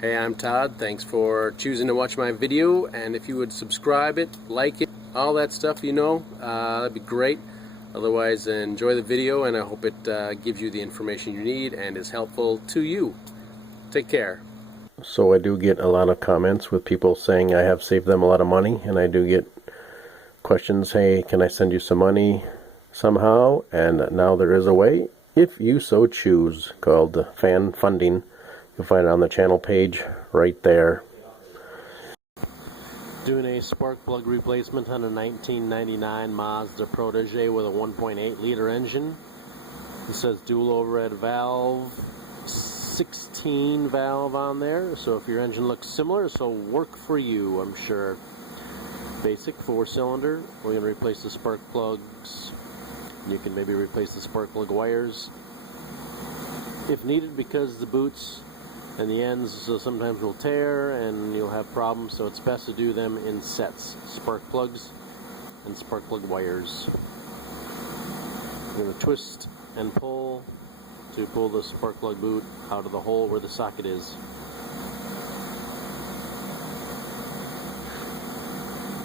Hey, I'm Todd. Thanks for choosing to watch my video, and if you would subscribe it, like it, all that stuff, that'd be great. Otherwise, enjoy the video, and I hope it gives you the information you need and is helpful to you. Take care. So I do get a lot of comments with people saying I have saved them a lot of money, and I do get questions, hey, can I send you some money somehow? And now there is a way, if you so choose, called fan funding. You'll find it on the channel page right there. Doing a spark plug replacement on a 1999 Mazda Protege with a 1.8 liter engine. It says dual overhead valve, 16 valve on there, so if your engine looks similar, so work for you, I'm sure. Basic 4-cylinder. We're going to replace the spark plugs. You can maybe replace the spark plug wires if needed, because the boots and the ends sometimes will tear and you'll have problems, so it's best to do them in sets. Spark plugs and spark plug wires. We're going to twist and pull to pull the spark plug boot out of the hole where the socket is.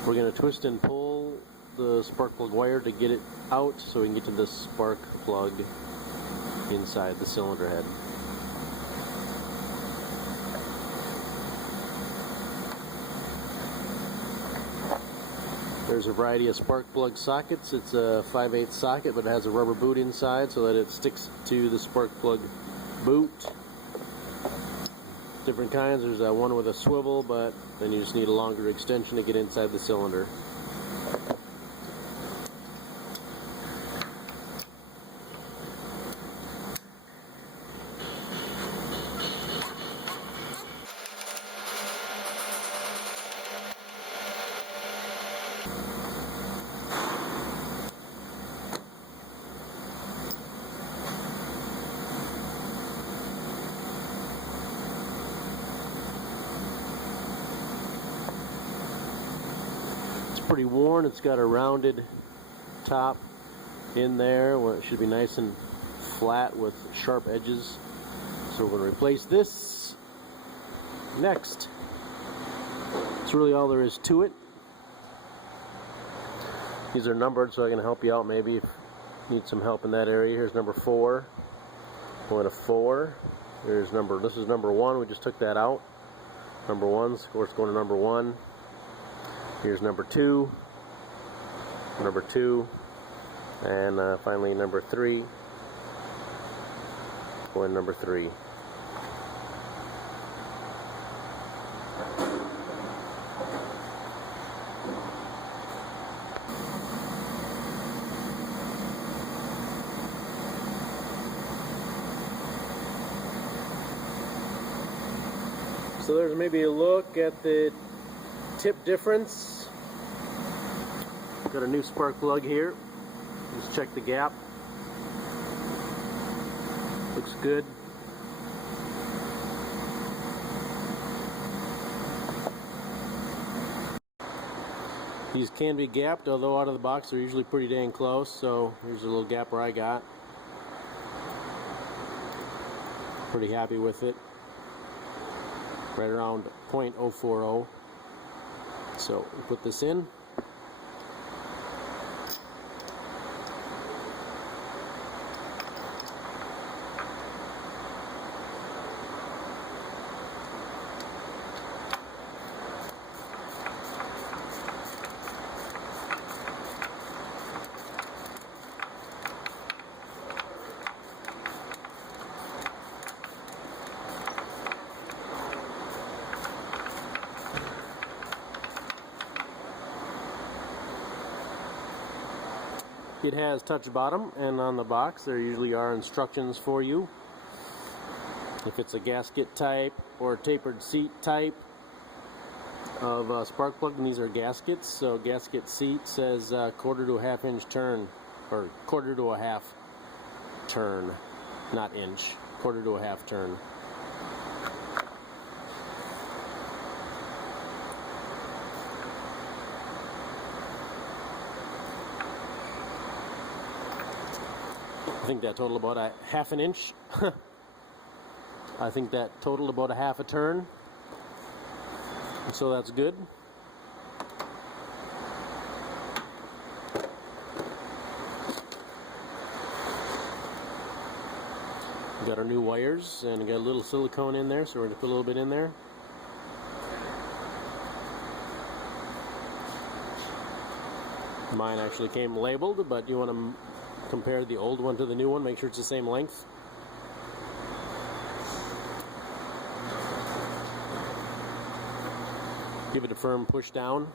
We're going to twist and pull the spark plug wire to get it out so we can get to the spark plug inside the cylinder head. There's a variety of spark plug sockets. It's a 5/8 socket, but it has a rubber boot inside so that it sticks to the spark plug boot. Different kinds. There's one with a swivel, but then you just need a longer extension to get inside the cylinder. Pretty worn. It's got a rounded top in there where it should be nice and flat with sharp edges. So we're going to replace this next. That's really all there is to it. These are numbered so I can help you out maybe if you need some help in that area. Here's number 4. Going to 4. This is number 1. We just took that out. Number 1's of course going to number 1. Here's number 2, and finally number 3, going number 3. So there's maybe a look at the tip difference. Got a new spark plug here. Just check the gap. Looks good. These can be gapped, although out of the box they're usually pretty dang close. So here's a little gap where I got. Pretty happy with it. Right around 0.040. So we put this in. It has touch bottom, and on the box there usually are instructions for you. If it's a gasket type or tapered seat type of spark plug, and these are gaskets. So gasket seat says 1/4 to 1/2 inch turn, or 1/4 to 1/2 turn, not inch, 1/4 to 1/2 turn. I think that totaled about a 1/2 inch. I think that totaled about a 1/2 turn. So that's good. We got our new wires, and we got a little silicone in there, so we're going to put a little bit in there. Mine actually came labeled, but you want to compare the old one to the new one, make sure it's the same length. Give it a firm push down.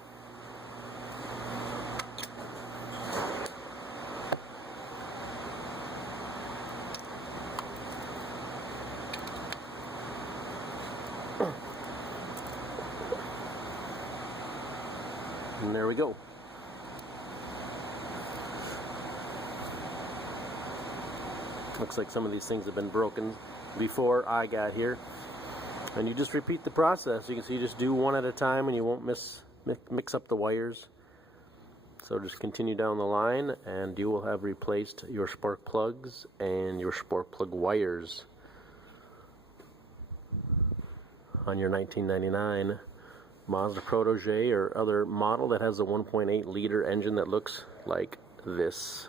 And there we go. Looks like some of these things have been broken before I got here. And you just repeat the process. You can see you just do one at a time and you won't mix up the wires. So just continue down the line and you will have replaced your spark plugs and your spark plug wires on your 1999 Mazda Protege or other model that has a 1.8 liter engine that looks like this.